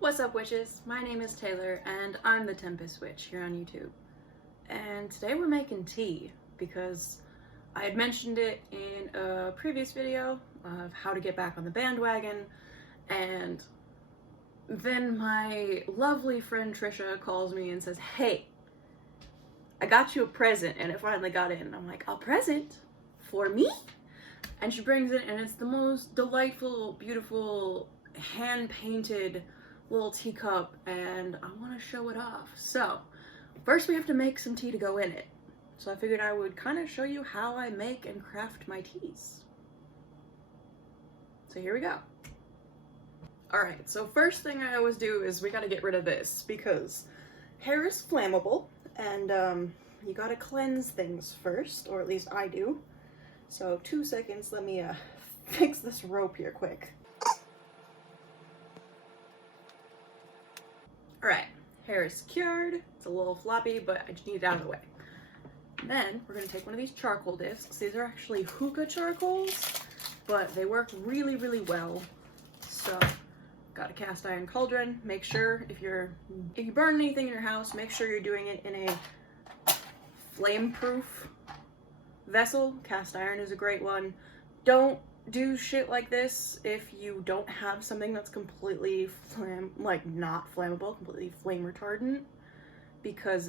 What's up, witches? My name is Taylor and I'm the Tempest Witch here on YouTube. And today we're making tea because I had mentioned it in a previous video of how to get back on the bandwagon, and then my lovely friend Tricia calls me and says, "Hey, I got you a present," and it finally got in. I'm like, "A present? For me?" And she brings it and it's the most delightful, beautiful, hand-painted little teacup, and I want to show it off. So first we have to make some tea to go in it. So I figured I would kind of show you how I make and craft my teas. So here we go. Alright, so first thing I always do is we gotta get rid of this because hair is flammable, and you gotta cleanse things first, or at least I do. So 2 seconds, let me fix this rope here quick. Alright, hair is cured. It's a little floppy, but I just need it out of the way. Then we're going to take one of these charcoal discs. These are actually hookah charcoals, but they work really, really well. So, got a cast iron cauldron. Make sure if you burn anything in your house, make sure you're doing it in a flame-proof vessel. Cast iron is a great one. Don't do shit like this if you don't have something that's completely not flammable, completely flame retardant, because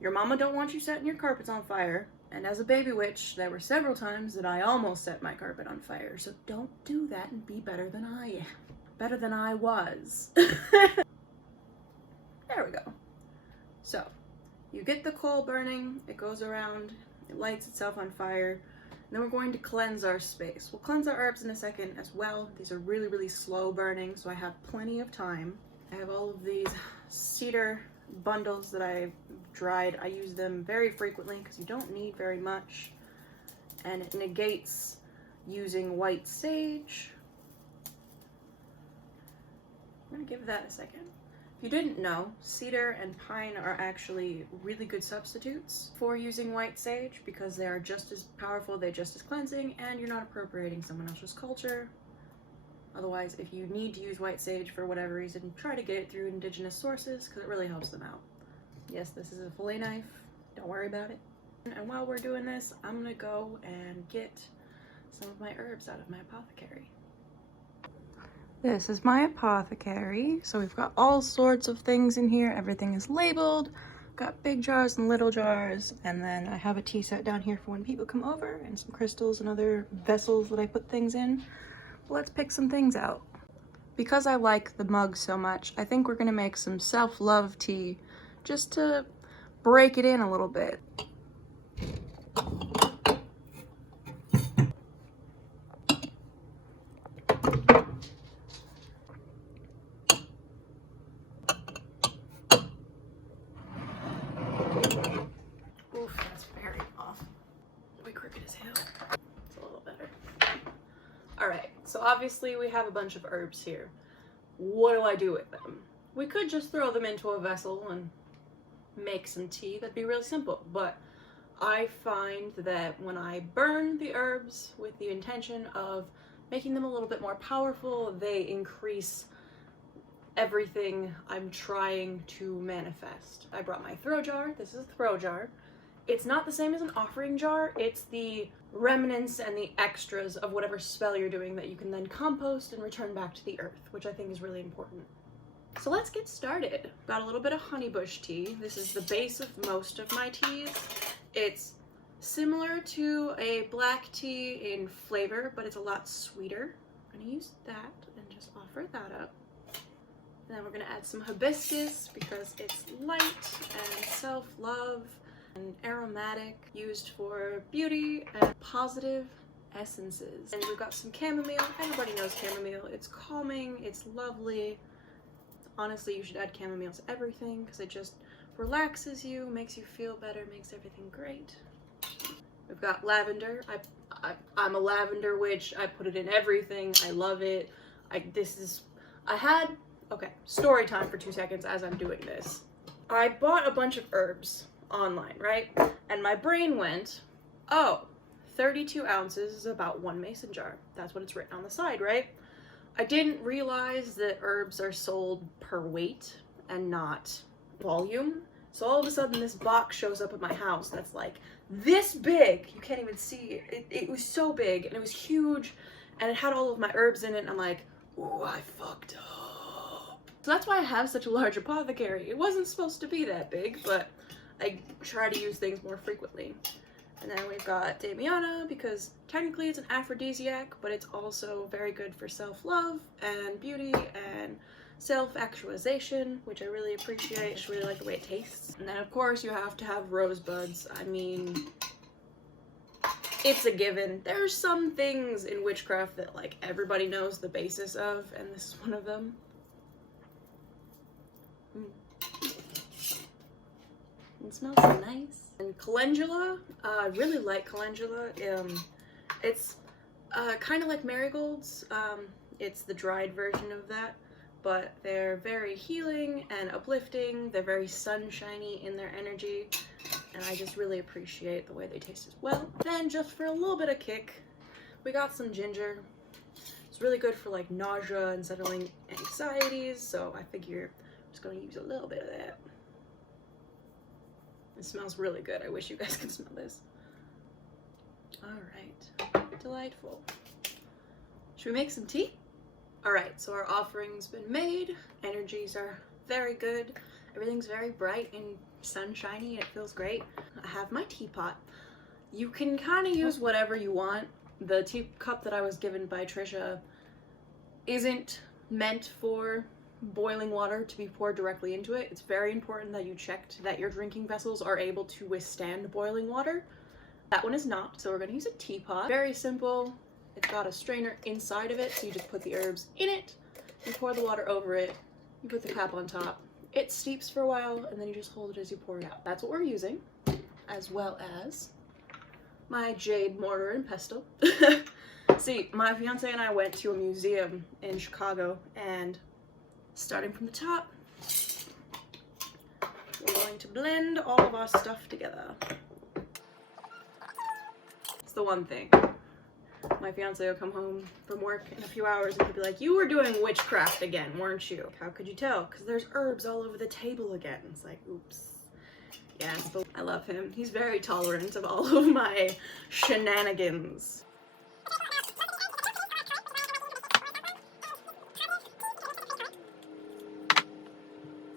your mama don't want you setting your carpets on fire. And as a baby witch, there were several times that I almost set my carpet on fire. So don't do that and be better than I am. Better than I was. There we go. So you get the coal burning, it goes around, it lights itself on fire. Then we're going to cleanse our space. We'll cleanse our herbs in a second as well. These are really, really slow burning, so I have plenty of time. I have all of these cedar bundles that I've dried. I use them very frequently because you don't need very much. And it negates using white sage. I'm gonna give that a second. If you didn't know, cedar and pine are actually really good substitutes for using white sage because they are just as powerful, they're just as cleansing, and you're not appropriating someone else's culture. Otherwise, if you need to use white sage for whatever reason, try to get it through indigenous sources because it really helps them out. Yes, this is a fillet knife. Don't worry about it. And while we're doing this, I'm gonna go and get some of my herbs out of my apothecary. This is my apothecary. So we've got all sorts of things in here. Everything is labeled. Got big jars and little jars. And then I have a tea set down here for when people come over, and some crystals and other vessels that I put things in. Let's pick some things out. Because I like the mug so much, I think we're gonna make some self-love tea just to break it in a little bit. Oof, that's very off. We crooked as hell. It's a little better. Alright, so obviously we have a bunch of herbs here. What do I do with them? We could just throw them into a vessel and make some tea. That'd be really simple. But I find that when I burn the herbs with the intention of making them a little bit more powerful, they increase everything I'm trying to manifest. I brought my throw jar. This is a throw jar. It's not the same as an offering jar. It's the remnants and the extras of whatever spell you're doing that you can then compost and return back to the earth, which I think is really important. So let's get started. Got a little bit of honeybush tea. This is the base of most of my teas. It's similar to a black tea in flavor, but it's a lot sweeter. I'm gonna use that and just offer that up. And then we're gonna add some hibiscus because it's light and self-love and aromatic, used for beauty and positive essences. And we've got some chamomile. Everybody knows chamomile. It's calming, it's lovely. Honestly, you should add chamomile to everything because it just relaxes you, makes you feel better, makes everything great. We've got lavender. I'm a lavender witch. I put it in everything. I love it. Okay, story time for 2 seconds as I'm doing this. I bought a bunch of herbs online, right? And my brain went, oh, 32 ounces is about 1 mason jar. That's what it's written on the side, right? I didn't realize that herbs are sold per weight and not volume. So all of a sudden this box shows up at my house that's like this big. You can't even see it. It was so big and it was huge and it had all of my herbs in it and I'm like, ooh, I fucked up. So that's why I have such a large apothecary. It wasn't supposed to be that big, but I try to use things more frequently. And then we've got Damiana because technically it's an aphrodisiac, but it's also very good for self-love and beauty and self-actualization, which I really appreciate. I just really like the way it tastes. And then of course you have to have rosebuds. I mean, it's a given. There's some things in witchcraft that like everybody knows the basis of, and this is one of them. It smells so nice. And calendula, I really like calendula. It's kind of like marigolds. It's the dried version of that, but they're very healing and uplifting. They're very sunshiny in their energy, and I just really appreciate the way they taste as well. Then just for a little bit of kick, we got some ginger. It's really good for like nausea and settling anxieties, so I figure I'm just gonna use a little bit of that. It smells really good. I wish you guys could smell this. All right, delightful. Should we make some tea? All right, so our offering's been made. Energies are very good. Everything's very bright and sunshiny and it feels great. I have my teapot. You can kind of use whatever you want. The teacup that I was given by Tricia isn't meant for boiling water to be poured directly into it. It's very important that you checked that your drinking vessels are able to withstand boiling water. That one is not, so we're gonna use a teapot. Very simple. It's got a strainer inside of it, so you just put the herbs in it, you pour the water over it, you put the cap on top. It steeps for a while, and then you just hold it as you pour it out. That's what we're using, as well as my jade mortar and pestle. See, my fiance and I went to a museum in Chicago, and starting from the top, we're going to blend all of our stuff together. It's the one thing. My fiance will come home from work in a few hours and he'll be like, you were doing witchcraft again, weren't you? How could you tell? Because there's herbs all over the table again. It's like, oops. Yes, but I love him. He's very tolerant of all of my shenanigans.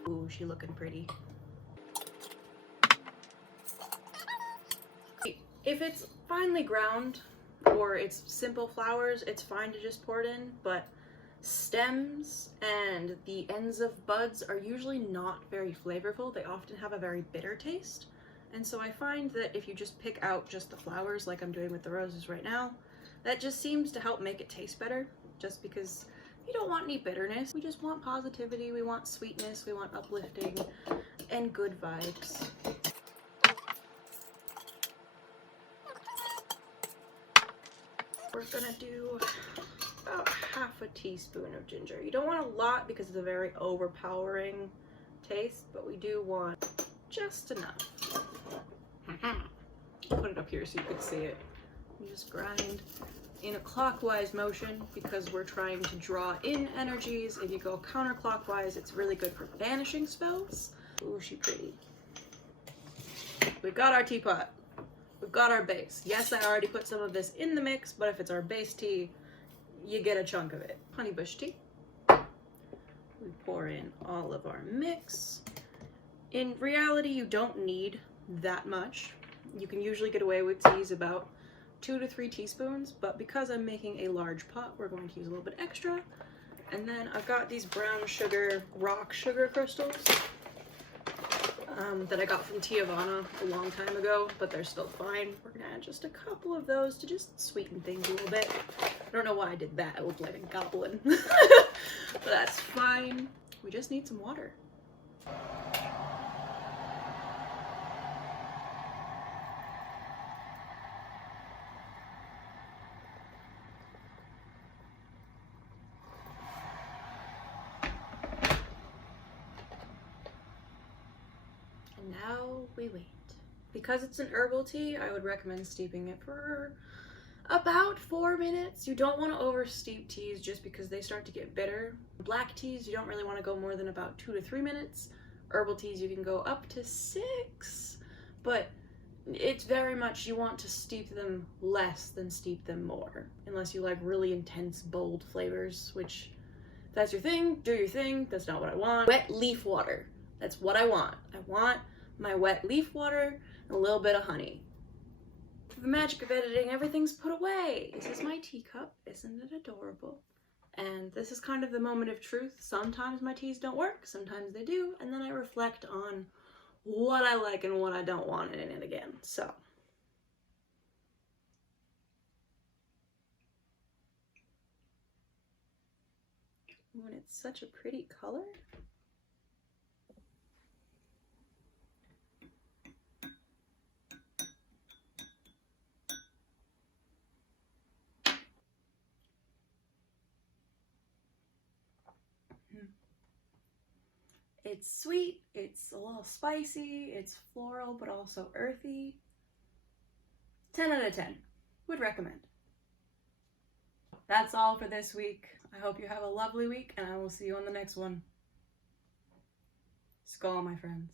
Ooh, she looking pretty. If it's finely ground or it's simple flowers, it's fine to just pour it in, but stems and the ends of buds are usually not very flavorful. They often have a very bitter taste. And so I find that if you just pick out just the flowers like I'm doing with the roses right now, that just seems to help make it taste better, just because we don't want any bitterness. We just want positivity, we want sweetness, we want uplifting and good vibes. We're gonna do about half a teaspoon of ginger. You don't want a lot because it's a very overpowering taste, but we do want just enough. I'll put it up here so you can see it. You just grind in a clockwise motion because we're trying to draw in energies. If you go counterclockwise, it's really good for banishing spells. Ooh, she pretty. We've got our teapot. We've got our base. Yes, I already put some of this in the mix, but if it's our base tea, you get a chunk of it. Honeybush tea. We pour in all of our mix. In reality, you don't need that much. You can usually get away with teas about 2 to 3 teaspoons, but because I'm making a large pot, we're going to use a little bit extra. And then I've got these brown sugar, rock sugar crystals that I got from Tiavana a long time ago, but they're still fine. We're gonna add just a couple of those to just sweeten things a little bit. I don't know why I did that. It looked like a goblin, but that's fine. We just need some water. Now we wait. Because it's an herbal tea, I would recommend steeping it for About 4 minutes. You don't want to over steep teas just because they start to get bitter. Black teas, you don't really want to go more than about 2 to 3 minutes. Herbal teas, you can go up to 6, but it's very much, you want to steep them less than steep them more, unless you like really intense, bold flavors, which, if that's your thing, do your thing. That's not what I want. Wet leaf water. That's what I want. I want my wet leaf water and a little bit of honey. For the magic of editing, everything's put away. This is my teacup. Isn't it adorable? And this is kind of the moment of truth. Sometimes my teas don't work, sometimes they do, and then I reflect on what I like and what I don't want in it again. So. Ooh, and it's such a pretty color. It's sweet, it's a little spicy, it's floral, but also earthy. 10 out of 10. Would recommend. That's all for this week. I hope you have a lovely week, and I will see you on the next one. Skål, my friends.